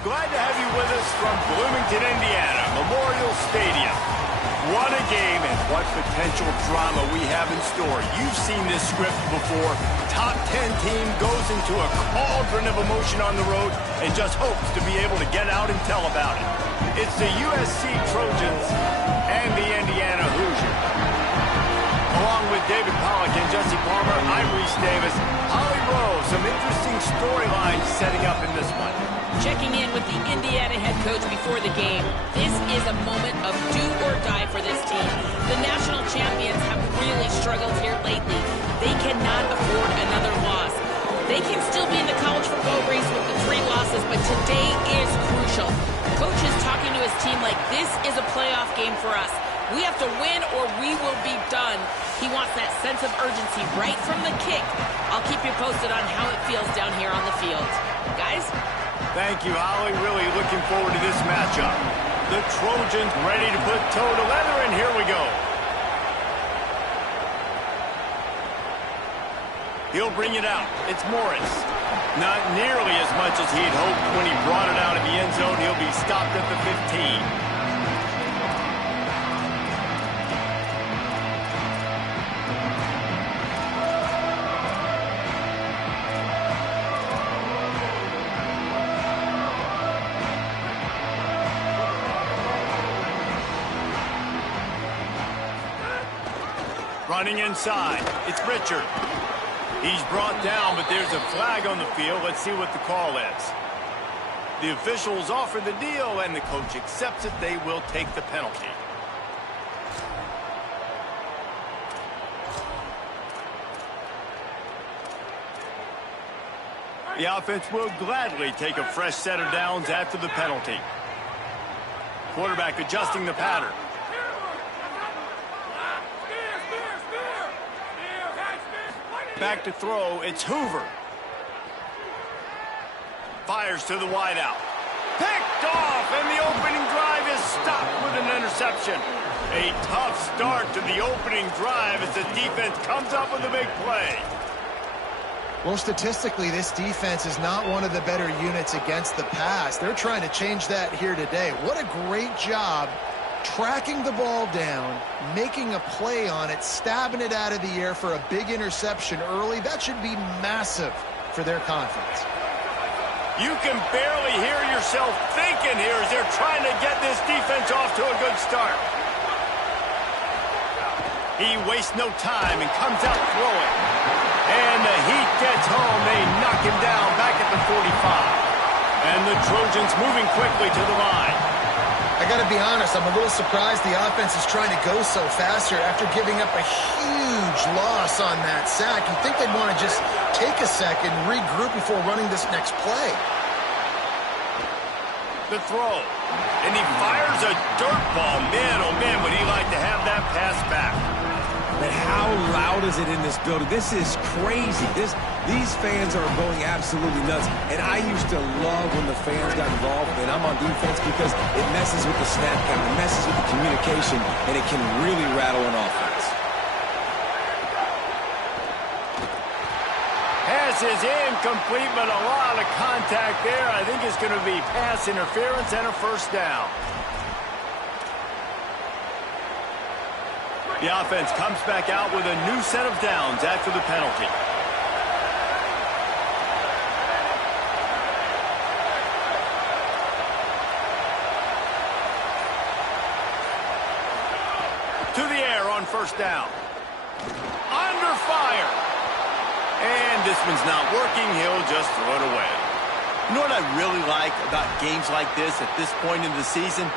Glad to have you with us from Bloomington, Indiana, Memorial Stadium. What a game and what potential drama we have in store. You've seen this script before. Top 10 team goes into a cauldron of emotion on the road and just hopes to be able to get out and tell about it. It's the USC Trojans and the Indiana Hoosiers. Along with David Pollack and Jesse Palmer, I'm Reese Davis. Holly Rowe, some interesting storylines setting up in this one. Checking in with the Indiana head coach before the game. This is a moment of do or die for this team. The national champions have really struggled here lately. They cannot afford another loss. They can still be in the college football race with the 3 losses, but today is crucial. Coach is talking to his team like this is a playoff game for us. We have to win or we will be done. He wants that sense of urgency right from the kick. I'll keep you posted on how it feels down here on the field. Guys? Thank you, Holly. Really looking forward to this matchup. The Trojans ready to put toe to leather, and here we go. He'll bring it out. It's Morris. Not nearly as much as he'd hoped when he brought it out of the end zone. He'll be stopped at the 15. Running inside, it's Richard. He's brought down, but there's a flag on the field. Let's see what the call is. The officials offer the deal, and the coach accepts it. They will take the penalty. The offense will gladly take a fresh set of downs after the penalty. Quarterback adjusting the pattern. Back to throw, it's Hoover. Fires to the wideout. Picked off, and the opening drive is stopped with an interception. A tough start to the opening drive as the defense comes up with a big play. Well, statistically, this defense is not one of the better units against the pass. They're trying to change that here today. What a great job tracking the ball down, making a play on it, stabbing it out of the air for a big interception early. That should be massive for their confidence. You can barely hear yourself thinking here as they're trying to get this defense off to a good start. He wastes no time and comes out throwing. And the heat gets home. They knock him down back at the 45. And the Trojans moving quickly to the line. I got to be honest, I'm a little surprised the offense is trying to go so fast here after giving up a huge loss on that sack. You'd think they'd want to just take a second, regroup before running this next play. The throw. And he fires a dirt ball. Man, oh man, would he like to have that pass back. But how loud is it in this building? This is crazy. These fans are going absolutely nuts. And I used to love when the fans got involved, and I'm on defense because it messes with the snap count, it messes with the communication, and it can really rattle an offense. Pass is incomplete, but a lot of contact there. I think it's going to be pass interference and a first down. The offense comes back out with a new set of downs after the penalty. To the air on first down. Under fire. And this one's not working. He'll just throw it away. You know what I really like about games like this at this point in the season?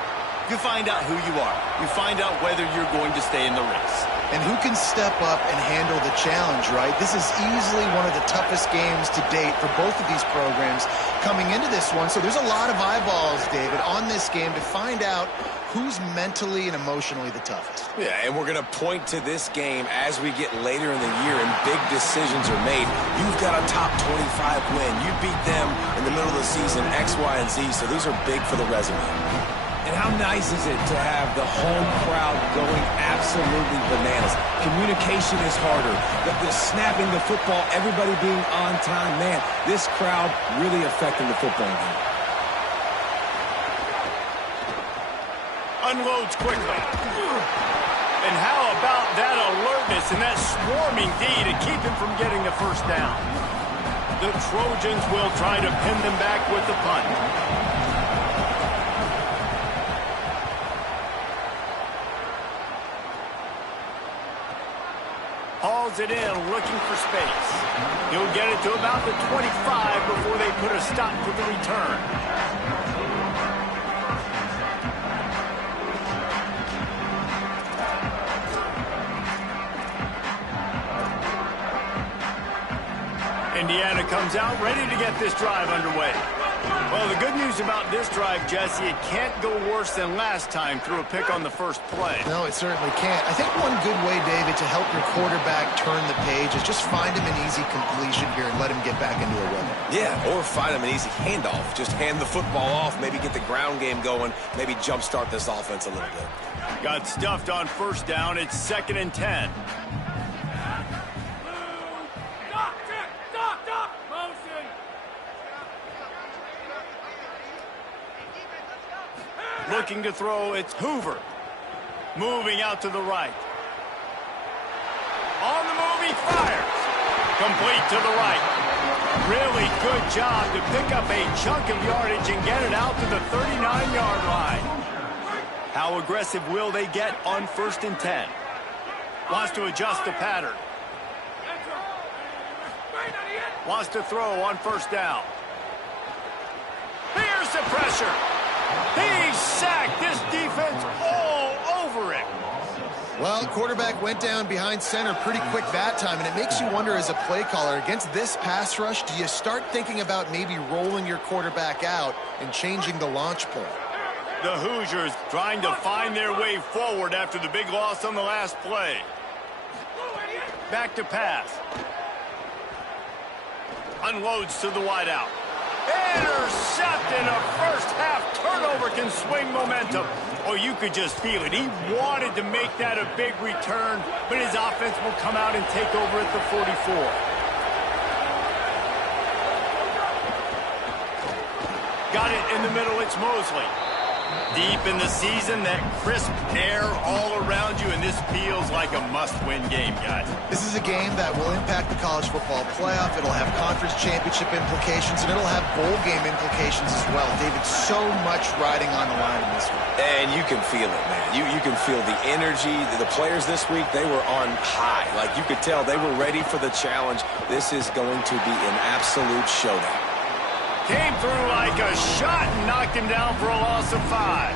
You find out who you are. You find out whether you're going to stay in the race. And who can step up and handle the challenge, right? This is easily one of the toughest games to date for both of these programs coming into this one. So there's a lot of eyeballs, David, on this game to find out who's mentally and emotionally the toughest. Yeah, and we're going to point to this game as we get later in the year and big decisions are made. You've got a top 25 win. You beat them in the middle of the season, X, Y, and Z, so these are big for the resume. And how nice is it to have the home crowd going absolutely bananas? Communication is harder. The snapping the football, everybody being on time. Man, this crowd really affecting the football game. Unloads quickly. And how about that alertness and that swarming D to keep him from getting the first down? The Trojans will try to pin them back with the punt. Hauls it in, looking for space. He'll get it to about the 25 before they put a stop to the return. Indiana comes out ready to get this drive underway. Well, the good news about this drive, Jesse, it can't go worse than last time through a pick on the first play. No, it certainly can't. I think one good way, David, to help your quarterback turn the page is just find him an easy completion here and let him get back into a rhythm. Yeah, or find him an easy handoff. Just hand the football off, maybe get the ground game going, maybe jumpstart this offense a little bit. Got stuffed on first down. It's 2nd and 10. Looking to throw, it's Hoover. Moving out to the right. On the move, he fires. Complete to the right. Really good job to pick up a chunk of yardage and get it out to the 39-yard line. How aggressive will they get on 1st and 10? Wants to adjust the pattern. Wants to throw on 1st down. Here's the pressure. He's sacked. This defense all over it. Well, quarterback went down behind center pretty quick that time, and it makes you wonder as a play caller, against this pass rush, do you start thinking about maybe rolling your quarterback out and changing the launch point? The Hoosiers trying to find their way forward after the big loss on the last play. Back to pass. Unloads to the wideout. Intercepted. A first-half turnover can swing momentum. Oh, you could just feel it. He wanted to make that a big return, but his offense will come out and take over at the 44. Got it in the middle. It's Mosley. Deep in the season, that crisp air all around you, and this feels like a must-win game, guys. This is a game that will impact the college football playoff. It'll have conference championship implications, and it'll have bowl game implications as well. David, so much riding on the line in this one. And you can feel it, man. You can feel the energy. The players this week, they were on high. Like, you could tell they were ready for the challenge. This is going to be an absolute showdown. Came through like a shot and knocked him down for a loss of 5.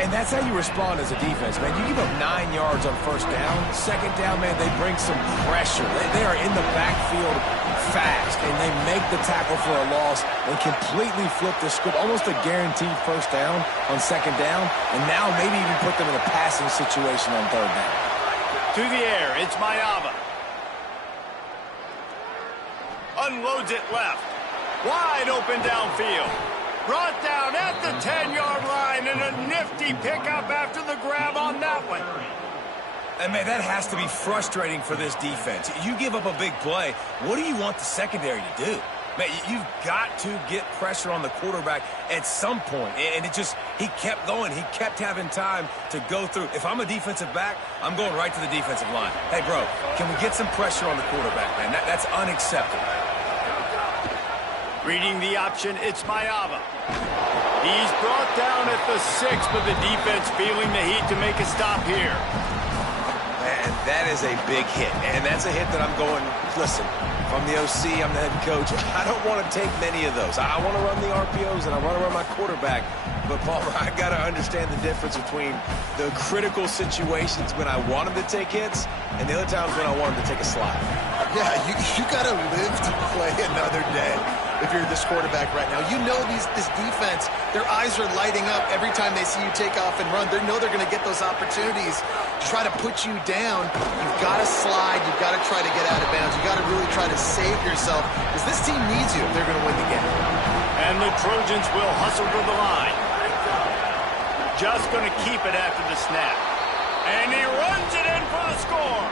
And that's how you respond as a defense, man. You give up 9 yards on 1st down. 2nd down, man, they bring some pressure. They are in the backfield fast, and they make the tackle for a loss and completely flip the script. Almost a guaranteed 1st down on 2nd down, and now maybe even put them in a passing situation on 3rd down. To the air, it's Mayava. Unloads it left. Wide open downfield. Brought down at the 10-yard line, and a nifty pickup after the grab on that one. And, man, that has to be frustrating for this defense. You give up a big play. What do you want the secondary to do? Man, you've got to get pressure on the quarterback at some point. And he kept going. He kept having time to go through. If I'm a defensive back, I'm going right to the defensive line. Hey, bro, can we get some pressure on the quarterback, man? That's unacceptable. Reading the option, it's Mayava. He's brought down at the 6, but the defense feeling the heat to make a stop here. Man, that is a big hit. And that's a hit that I'm going, listen, if I'm the OC, I'm the head coach. I don't want to take many of those. I want to run the RPOs, and I want to run my quarterback. But, Palmer, I got to understand the difference between the critical situations when I want him to take hits and the other times when I want him to take a slide. Yeah, you got to live to play another day if you're this quarterback right now. You know this defense, their eyes are lighting up every time they see you take off and run. They know they're going to get those opportunities to try to put you down. You've got to slide. You've got to try to get out of bounds. You've got to really try to save yourself because this team needs you if they're going to win the game. And the Trojans will hustle to the line. Just going to keep it after the snap. And he runs it in for the score.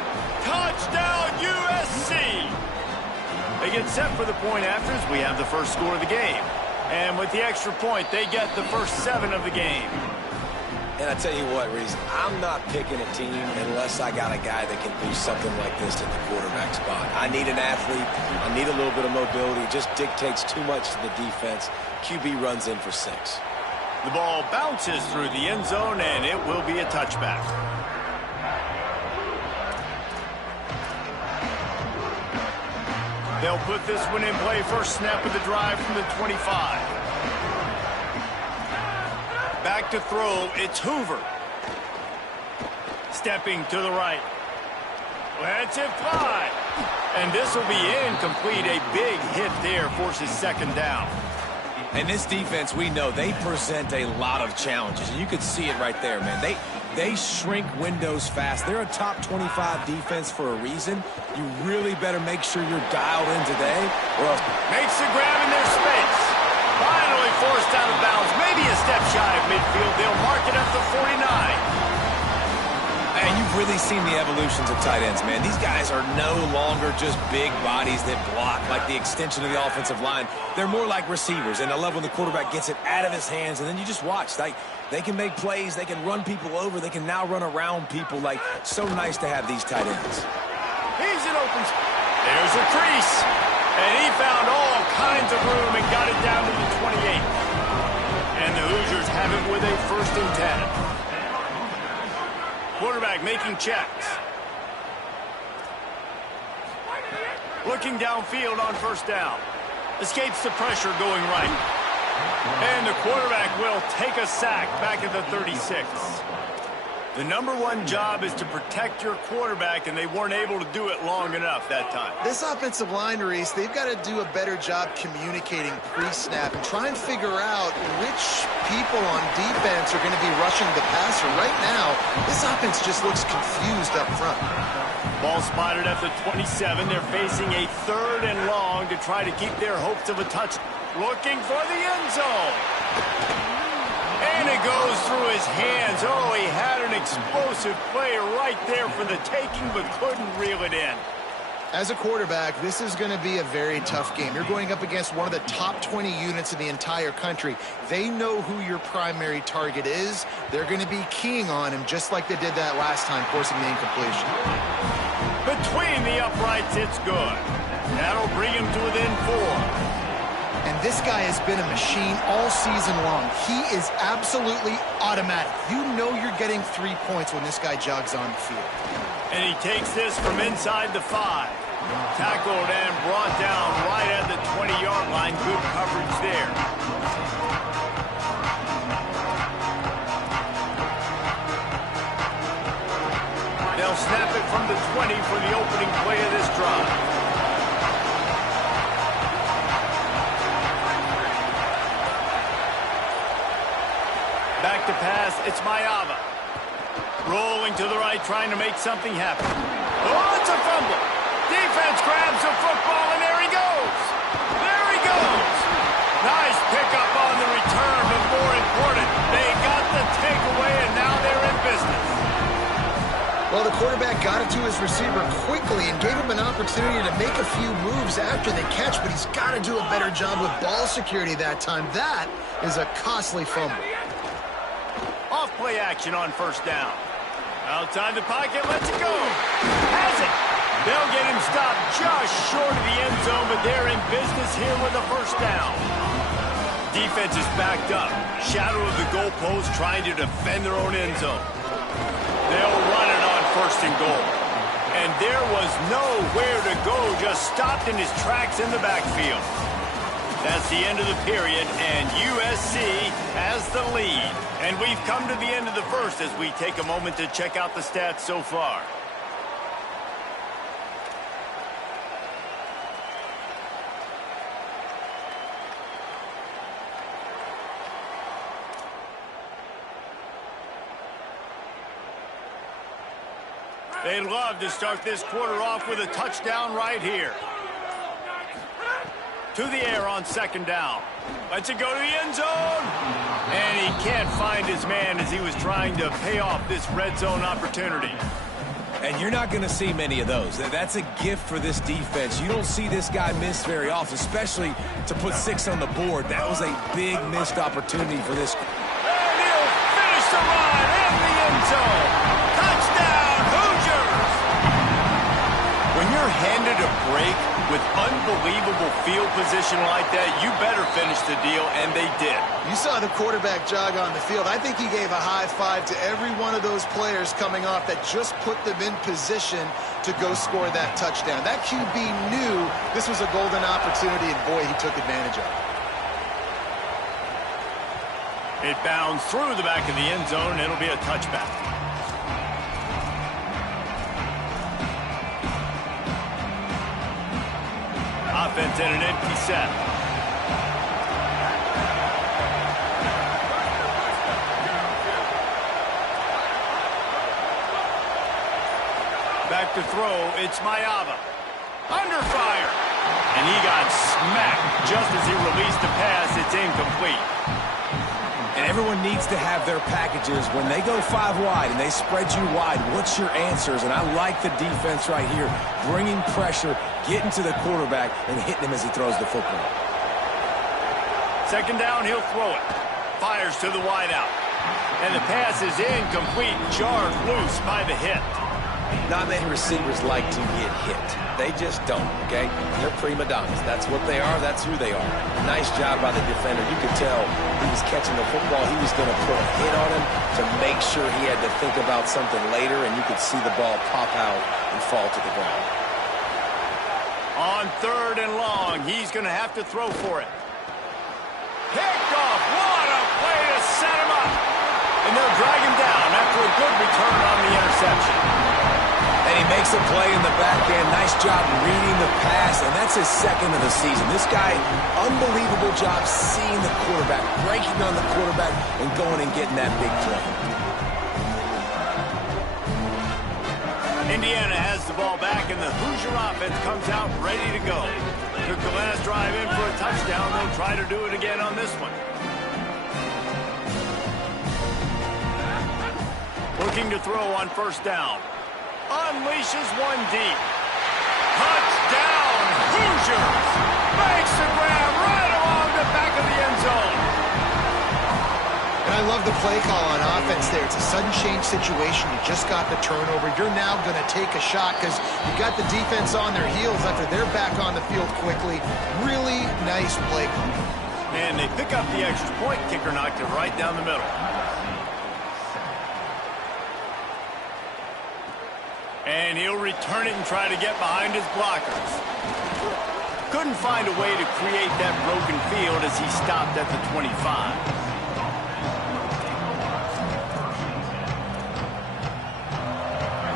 Touchdown, USC. They get set for the point afters. We have the first score of the game. And with the extra point, they get the first 7 of the game. And I tell you what, Reese, I'm not picking a team unless I got a guy that can do something like this at the quarterback spot. I need an athlete. I need a little bit of mobility. It just dictates too much to the defense. QB runs in for 6. The ball bounces through the end zone, and it will be a touchback. They'll put this one in play. First snap of the drive from the 25. Back to throw. It's Hoover. Stepping to the right. Let's it fly. And this will be incomplete. A big hit there forces second down. And this defense, we know, they present a lot of challenges. And you can see it right there, man. They shrink windows fast. They're a top 25 defense for a reason. You really better make sure you're dialed in today, or else... Makes the grab in their space. Finally forced out of bounds. Maybe a step shy of midfield. They'll mark it at the 49. And you've really seen the evolutions of tight ends, man. These guys are no longer just big bodies that block like the extension of the offensive line. They're more like receivers, and I love when the quarterback gets it out of his hands, and then you just watch. They can make plays. They can run people over. They can now run around people. Like, so nice to have these tight ends. He's an open. There's a crease. And he found all kinds of room and got it down to the 28. And the Hoosiers have it with a 1st and 10. Quarterback making checks. Looking downfield on first down. Escapes the pressure going right. And the quarterback will take a sack back at the 36. The #1 job is to protect your quarterback, and they weren't able to do it long enough that time. This offensive line, Reese, they've got to do a better job communicating pre-snap and try and figure out which people on defense are going to be rushing the passer. Right now, this offense just looks confused up front. Ball spotted at the 27. They're facing a 3rd and long to try to keep their hopes of a touch. Looking for the end zone. And it goes through his hands. Oh, he had an explosive play right there for the taking, but couldn't reel it in. As a quarterback, this is going to be a very tough game. You're going up against one of the top 20 units in the entire country. They know who your primary target is. They're going to be keying on him just like they did that last time, forcing the incompletion. Between the uprights, it's good. That'll bring him to within 4. And this guy has been a machine all season long. He is absolutely automatic. You know you're getting 3 points when this guy jogs on the field. And he takes this from inside the 5. Tackled and brought down right at the 20-yard line. Good coverage there. They'll snap it from the 20 for the opening play of this drive. Back to pass, it's Mayava. Rolling to the right, trying to make something happen. Oh, it's a fumble. Defense grabs the football, and there he goes. There he goes. Nice pickup on the return, but more important, they got the takeaway, and now they're in business. Well, the quarterback got it to his receiver quickly and gave him an opportunity to make a few moves after the catch, but he's got to do a better job with ball security that time. That is a costly fumble. Off-play action on first down. Outside the pocket, lets it go. Has it. They'll get him stopped just short of the end zone, but they're in business here with a first down. Defense is backed up. Shadow of the goalpost trying to defend their own end zone. They'll run it on 1st and goal. And there was nowhere to go, just stopped in his tracks in the backfield. That's the end of the period, and USC has the lead. And we've come to the end of the first as we take a moment to check out the stats so far. They'd love to start this quarter off with a touchdown right here. To the air on second down. Lets it go to the end zone. And he can't find his man as he was trying to pay off this red zone opportunity. And you're not going to see many of those. That's a gift for this defense. You don't see this guy miss very often, especially to put 6 on the board. That was a big missed opportunity for this. And he'll finish the run in the end zone. Touchdown, Hoosiers! When you're handed a break with unbelievable field position like that, you better finish the deal, and they did. You saw the quarterback jog on the field. I think he gave a high five to every one of those players coming off that just put them in position to go score that touchdown. That QB knew this was a golden opportunity, and boy, he took advantage of it. It bounds through the back of the end zone, and it'll be a touchback. Offense in an empty set. Back to throw, it's Mayava. Under fire. And he got smacked just as he released the pass. It's incomplete. And everyone needs to have their packages. When they go 5 wide and they spread you wide, what's your answers? And I like the defense right here, bringing pressure, getting to the quarterback, and hitting him as he throws the football. Second down, he'll throw it. Fires to the wideout. And the pass is incomplete, jarred loose by the hit. Not many receivers like to get hit. They just don't, okay? They're prima donnas. That's what they are. That's who they are. Nice job by the defender. You could tell he was catching the football. He was going to put a hit on him to make sure he had to think about something later, and you could see the ball pop out and fall to the ground. On 3rd and long, he's going to have to throw for it. Picked off. What a play to set him up. And they'll drag him down after a good return on the interception. And he makes a play in the back end. Nice job reading the pass, and that's his 2nd of the season. This guy, unbelievable job seeing the quarterback, breaking on the quarterback, and going and getting that big play. Indiana has the ball back, and the Hoosier offense comes out ready to go. Took the last drive in for a touchdown. They'll try to do it again on this one. Looking to throw on 1st down. Unleashes one deep. Touchdown, Hoosiers! Makes the grab right along the back of the end zone. And I love the play call on offense there. It's a sudden change situation. You just got the turnover. You're now going to take a shot because you got the defense on their heels after they're back on the field quickly. Really nice play call. And they pick up the extra point. Kicker knocked it right down the middle. And he'll return it and try to get behind his blockers. Couldn't find a way to create that broken field as he stopped at the 25.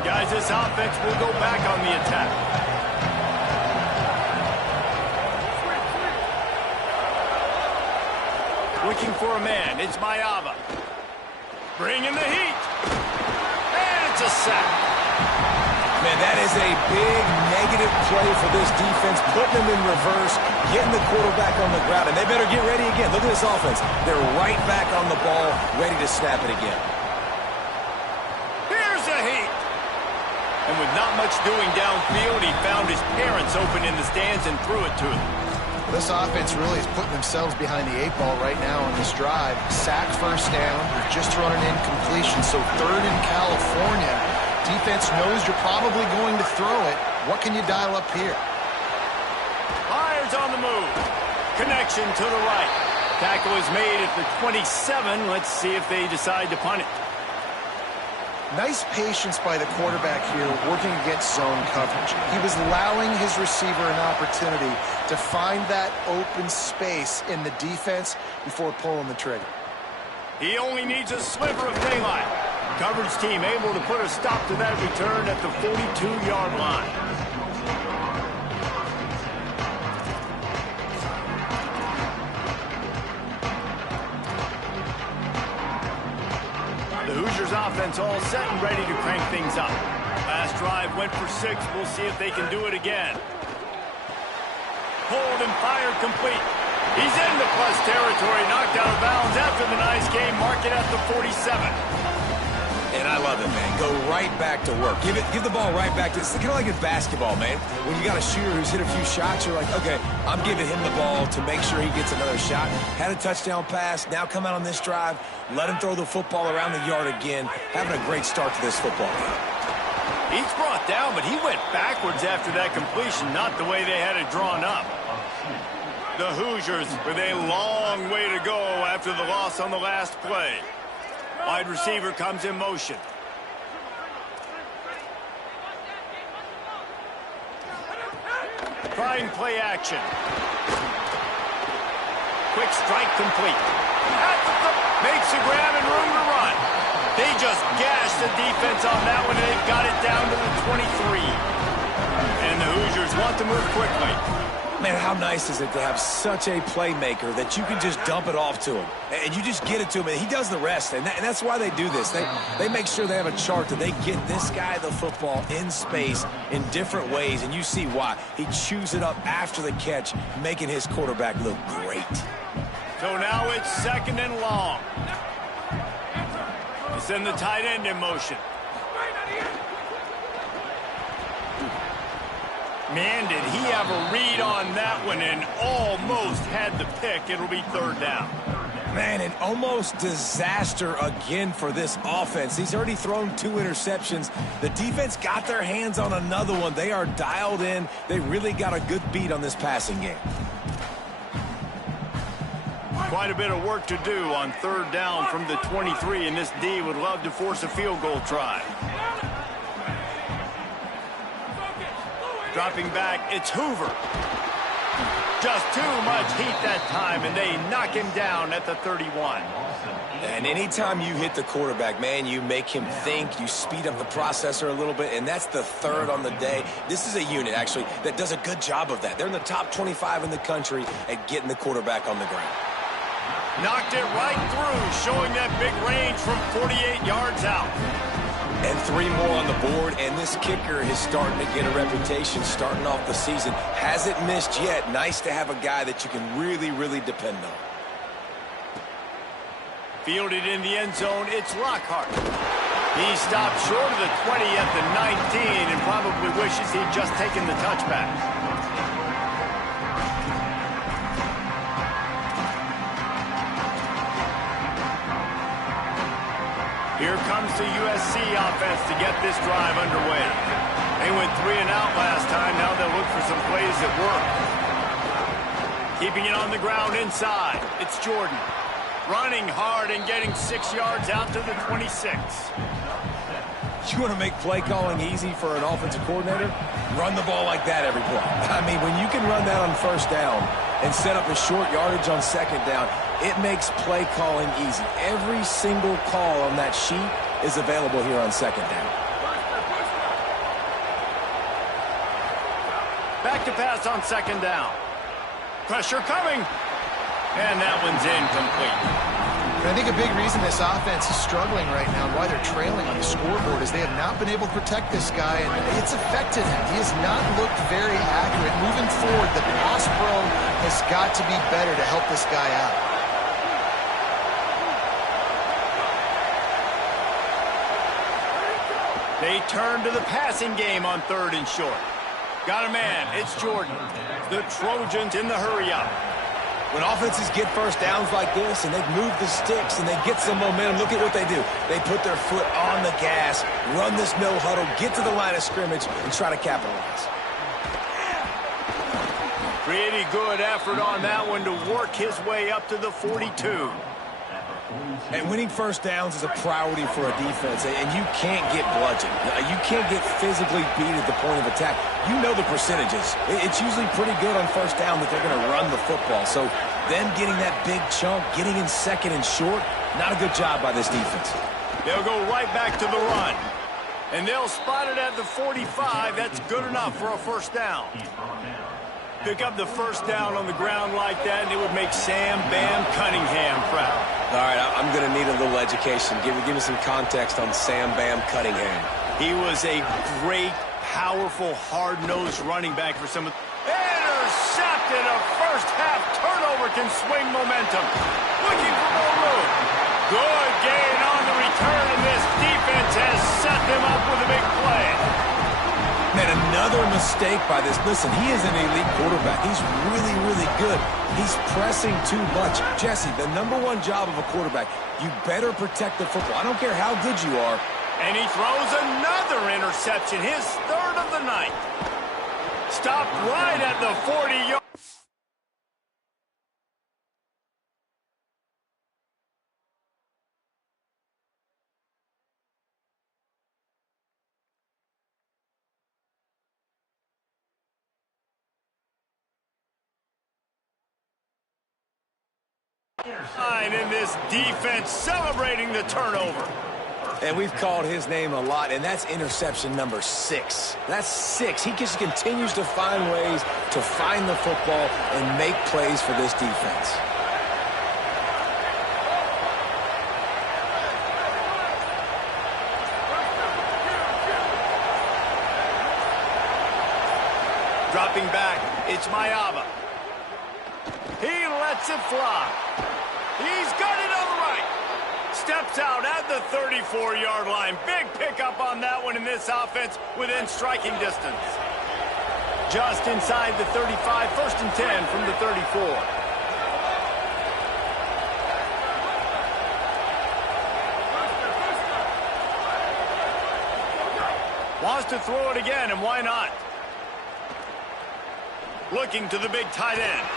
Guys, this offense will go back on the attack. Looking for a man. It's Mayava. Bringing the heat. And it's a sack. Man, that is a big negative play for this defense, putting them in reverse, getting the quarterback on the ground, and they better get ready again. Look at this offense. They're right back on the ball, ready to snap it again. Here's a heat. And with not much doing downfield, he found his parents open in the stands and threw it to them. This offense really is putting themselves behind the 8 ball right now on this drive. Sack 1st down. They've just thrown an incompletion, so 3rd in California. Defense knows you're probably going to throw it. What can you dial up here? Fires on the move. Connection to the right. Tackle is made at the 27. Let's see if they decide to punt it. Nice patience by the quarterback here working against zone coverage. He was allowing his receiver an opportunity to find that open space in the defense before pulling the trigger. He only needs a sliver of daylight. Coverage team able to put a stop to that return at the 42-yard line. The Hoosiers offense all set and ready to crank things up. Last drive went for 6. We'll see if they can do it again. Pulled and fired complete. He's into plus territory, knocked out of bounds after the nice game. Mark it at the 47. And I love it, man. Go right back to work. Give the ball right back to. It's kind of like in basketball, man. When you got a shooter who's hit a few shots, you're like, okay, I'm giving him the ball to make sure he gets another shot. Had a touchdown pass. Now come out on this drive. Let him throw the football around the yard again. Having a great start to this football game. He's brought down, but he went backwards after that completion, not the way they had it drawn up. The Hoosiers with a long way to go after the loss on the last play. Wide receiver comes in motion. Trying play action. Quick strike complete. Makes the grab and room to run. They just gashed the defense on that one, and they got it down to the 23. And the Hoosiers want to move quickly. Man, how nice is it to have such a playmaker that you can just dump it off to him. And you just get it to him, and he does the rest. And that's why they do this. They make sure they have a chart that they get this guy the football in space in different ways, and you see why. He chews it up after the catch, making his quarterback look great. So now it's 2nd and long. They send the tight end in motion. Man, did he have a read on that one and almost had the pick. It'll be 3rd down. Man, an almost disaster again for this offense. He's already thrown 2 interceptions. The defense got their hands on another one. They are dialed in. They really got a good beat on this passing game. Quite a bit of work to do on 3rd down from the 23, and this D would love to force a field goal try. Dropping back, it's Hoover. Just too much heat that time, and they knock him down at the 31. And anytime you hit the quarterback, man, you make him think, you speed up the processor a little bit, and that's the 3rd on the day. This is a unit, actually, that does a good job of that. They're in the top 25 in the country at getting the quarterback on the ground. Knocked it right through, showing that big range from 48 yards out. And 3 more on the board, and this kicker is starting to get a reputation starting off the season. Hasn't missed yet. Nice to have a guy that you can really, really depend on. Fielded in the end zone, it's Lockhart. He stopped short of the 20 at the 19 and probably wishes he'd just taken the touchback. Here comes the USC offense to get this drive underway. They went 3 and out last time. Now they'll look for some plays that work. Keeping it on the ground inside. It's Jordan. Running hard and getting 6 yards out to the 26. You want to make play calling easy for an offensive coordinator? Run the ball like that every play. I mean, when you can run that on 1st down and set up a short yardage on 2nd down, it makes play calling easy. Every single call on that sheet is available here on 2nd down. Back to pass on 2nd down. Pressure coming. And that one's incomplete. I think a big reason this offense is struggling right now and why they're trailing on the scoreboard is they have not been able to protect this guy, and it's affected him. He has not looked very accurate. Moving forward, the pass pro has got to be better to help this guy out. They turn to the passing game on 3rd and short. Got a man. It's Jordan. The Trojans in the hurry-up. When offenses get 1st downs like this and they move the sticks and they get some momentum, look at what they do. They put their foot on the gas, run this no huddle, get to the line of scrimmage, and try to capitalize. Pretty good effort on that one to work his way up to the 42. And winning first downs is a priority for a defense, and you can't get bludgeoned. You can't get physically beat at the point of attack. You know the percentages. It's usually pretty good on first down that they're going to run the football. So them getting that big chunk, getting in second and short, not a good job by this defense. They'll go right back to the run. And they'll spot it at the 45. That's good enough for a first down. Pick up the first down on the ground like that, and it would make Sam Bam Cunningham proud. All right, I'm going to need a little education. Give me some context on Sam Bam Cunningham. He was a great, powerful, hard-nosed running back for some of... Intercepted! A first-half turnover can swing momentum. Looking for more room. Good gain on the return, and this defense has set them up with a big play. Man, another mistake by this. Listen, he is an elite quarterback. He's really, really good. He's pressing too much. Jesse, the #1 job of a quarterback, you better protect the football. I don't care how good you are. And he throws another interception, his third of the night. Stopped right at the 40-yard. In this defense celebrating the turnover. And we've called his name a lot, and that's interception number 6. That's 6. He just continues to find ways to find the football and make plays for this defense. Dropping back, it's Mayava. He lets it fly. He's got it on the right. Steps out at the 34-yard line. Big pickup on that one in this offense within striking distance. Just inside the 35, 1st and 10 from the 34. Wants to throw it again, and why not? Looking to the big tight end.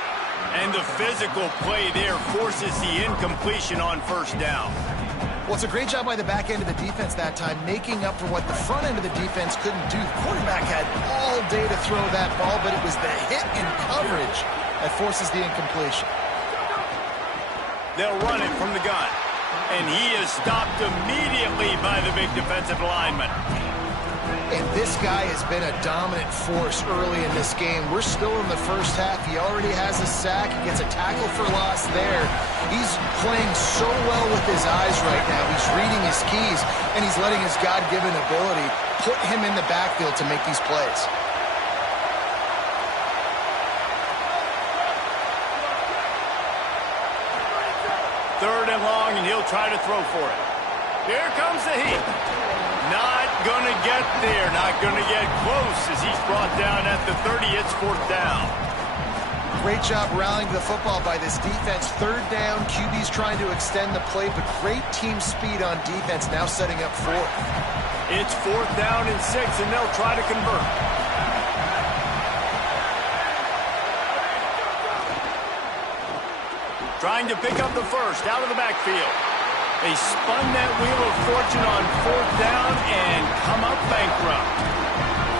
And the physical play there forces the incompletion on first down. Well, it's a great job by the back end of the defense that time, making up for what the front end of the defense couldn't do. The quarterback had all day to throw that ball, but it was the hit and coverage that forces the incompletion. They'll run it from the gun. And he is stopped immediately by the big defensive lineman. And this guy has been a dominant force early in this game. We're still in the first half. He already has a sack. He gets a tackle for loss there. He's playing so well with his eyes right now. He's reading his keys, and he's letting his God-given ability put him in the backfield to make these plays. Third and long, and he'll try to throw for it. Here comes the heat. Not going to get there. Not going to get close as he's brought down at the 30. It's 4th down. Great job rallying the football by this defense. 3rd down, QB's trying to extend the play, but great team speed on defense now setting up 4th. It's 4th down and 6, and they'll try to convert. Trying to pick up the first out of the backfield. They spun that wheel of fortune on 4th down and come up bankrupt.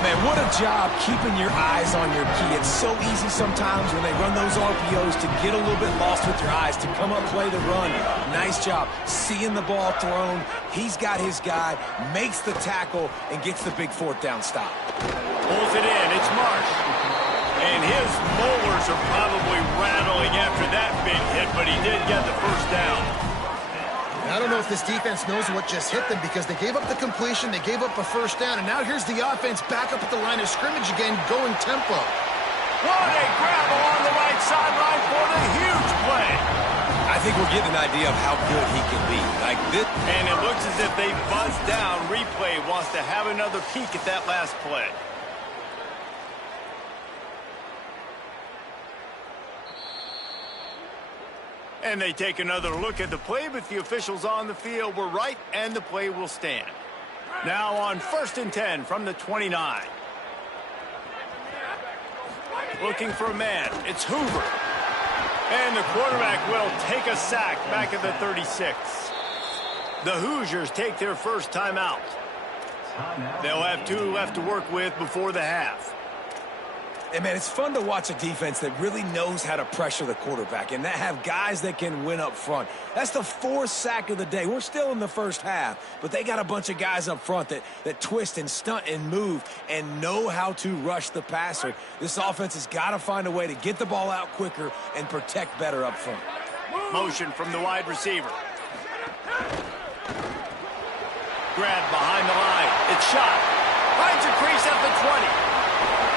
Man, what a job keeping your eyes on your key. It's so easy sometimes when they run those RPOs to get a little bit lost with your eyes, to come up, play the run. Nice job seeing the ball thrown. He's got his guy, makes the tackle, and gets the big 4th down stop. Pulls it in. It's Marsh. And his molars are probably rattling after that big hit, but he did get the first down. I don't know if this defense knows what just hit them, because they gave up the completion, they gave up a first down, and now here's the offense back up at the line of scrimmage again, going tempo. What a grab along the right sideline for the huge play. I think we're getting an idea of how good he can be. Like this. And it looks as if they buzzed down. Replay wants to have another peek at that last play. And they take another look at the play, but the officials on the field were right, and the play will stand. Now on 1st and 10 from the 29. Looking for a man. It's Hoover. And the quarterback will take a sack back at the 36. The Hoosiers take their first timeout. They'll have 2 left to work with before the half. And, man, it's fun to watch a defense that really knows how to pressure the quarterback and that have guys that can win up front. That's the 4th sack of the day. We're still in the first half, but they got a bunch of guys up front that twist and stunt and move and know how to rush the passer. This offense has got to find a way to get the ball out quicker and protect better up front. Motion from the wide receiver. Grab behind the line. It's shot. Finds a crease at the 20.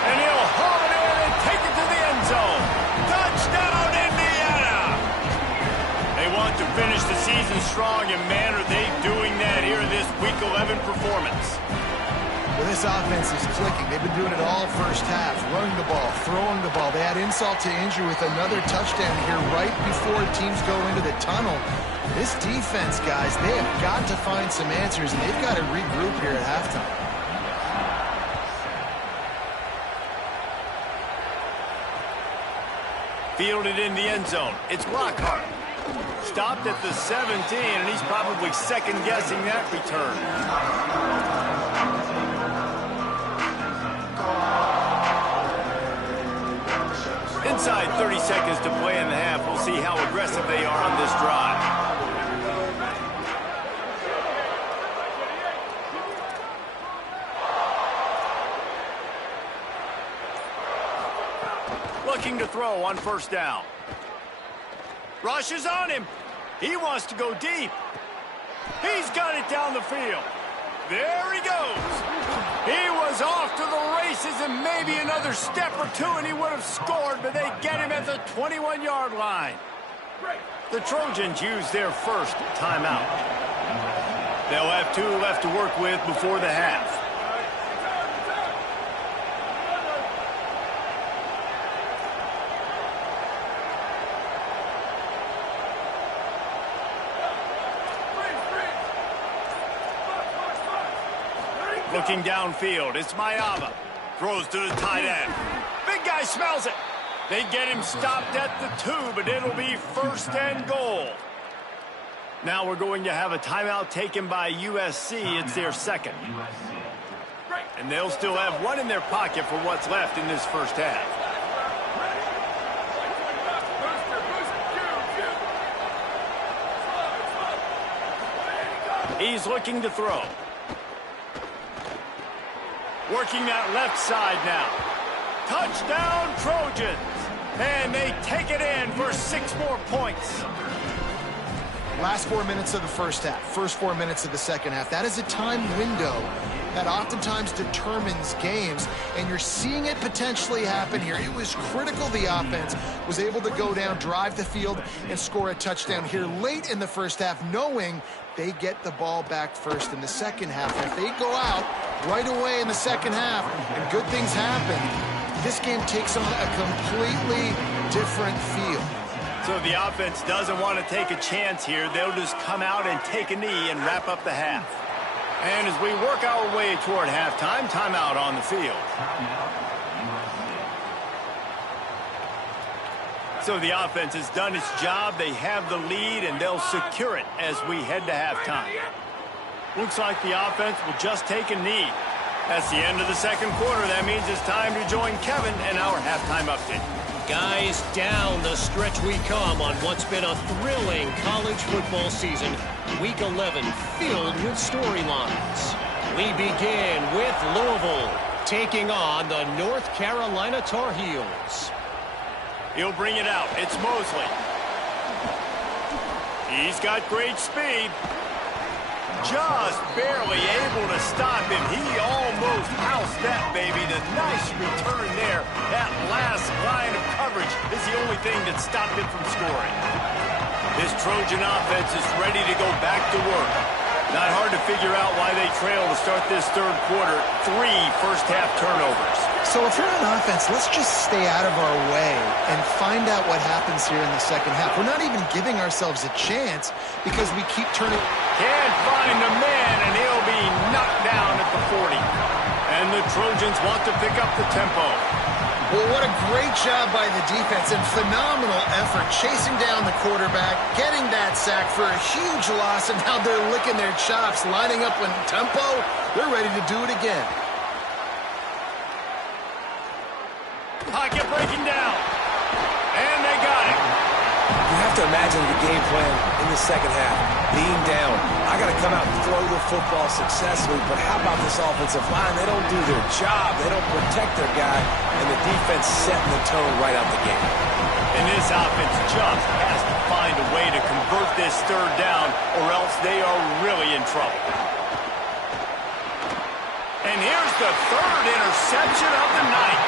And he'll haul it in and take it to the end zone. Touchdown, Indiana! They want to finish the season strong, and man, are they doing that here in this Week 11 performance. Well, this offense is clicking. They've been doing it all first half, running the ball, throwing the ball. They add insult to injury with another touchdown here right before teams go into the tunnel. This defense, guys, they have got to find some answers, and they've got to regroup here at halftime. Fielded in the end zone. It's Lockhart. Stopped at the 17, and he's probably second-guessing that return. Inside 30 seconds to play in the half. We'll see how aggressive they are on this drive. Looking to throw on first down. Rush is on him. He wants to go deep. He's got it down the field. There he goes. He was off to the races and maybe another step or two and he would have scored, but they get him at the 21-yard line. The Trojans use their first timeout. They'll have 2 left to work with before the half. Looking downfield, it's Mayava. Throws to the tight end. Big guy smells it. They get him stopped at the 2, but it'll be first and goal. Now we're going to have a timeout taken by USC. It's their second. And they'll still have 1 in their pocket for what's left in this first half. He's looking to throw. Working that left side now. Touchdown, Trojans. And they take it in for 6 more points. Last 4 minutes of the first half, first 4 minutes of the second half. That is a time window that oftentimes determines games, and you're seeing it potentially happen here. It was critical the offense was able to go down, drive the field, and score a touchdown here late in the first half, knowing they get the ball back first in the second half. And if they go out right away in the second half and good things happen, this game takes on a completely different feel. So the offense doesn't want to take a chance here. They'll just come out and take a knee and wrap up the half. And as we work our way toward halftime, timeout on the field. So the offense has done its job. They have the lead, and they'll secure it as we head to halftime. Looks like the offense will just take a knee. That's the end of the second quarter. That means it's time to join Kevin in our halftime update. Guys, down the stretch we come on what's been a thrilling college football season. Week 11 filled with storylines. We begin with Louisville taking on the North Carolina Tar Heels. He'll bring it out. It's Mosley. He's got great speed. Just barely able to stop him. He almost housed that baby. The nice return there. That last line of coverage is the only thing that stopped him from scoring. This Trojan offense is ready to go back to work. Not hard to figure out why they trail to start this third quarter. 3 first-half turnovers. So if you're on offense, let's just stay out of our way and find out what happens here in the second half. We're not even giving ourselves a chance because we keep turning. Can't find the man, and he'll be knocked down at the 40. And the Trojans want to pick up the tempo. Well, what a great job by the defense and phenomenal effort chasing down the quarterback, getting that sack for a huge loss, and now they're licking their chops, lining up in tempo. They're ready to do it again. Pocket breaking down. And they got it. You have to imagine the game plan in the second half. Being down, I got to come out and throw the football successfully, but how about this offensive line? They don't do their job. They don't protect their guy, and the defense setting the tone right out the gate. And this offense just has to find a way to convert this third down, or else they are really in trouble. And here's the third interception of the night.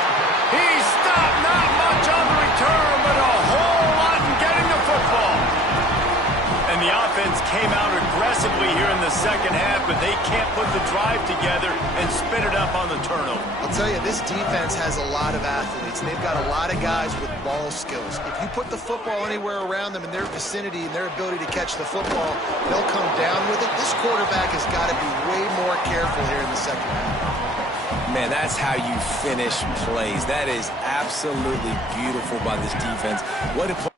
He stopped not much on the return, but a whole lot in getting the football. And the offense came out aggressively here in the second half, but they can't put the drive together and spin it up on the turnover. I'll tell you, this defense has a lot of athletes, and they've got a lot of guys with ball skills. If you put the football anywhere around them in their vicinity and their ability to catch the football, they'll come down with it. This quarterback has got to be way more careful here in the second half. Man, that's how you finish plays. That is absolutely beautiful by this defense. What a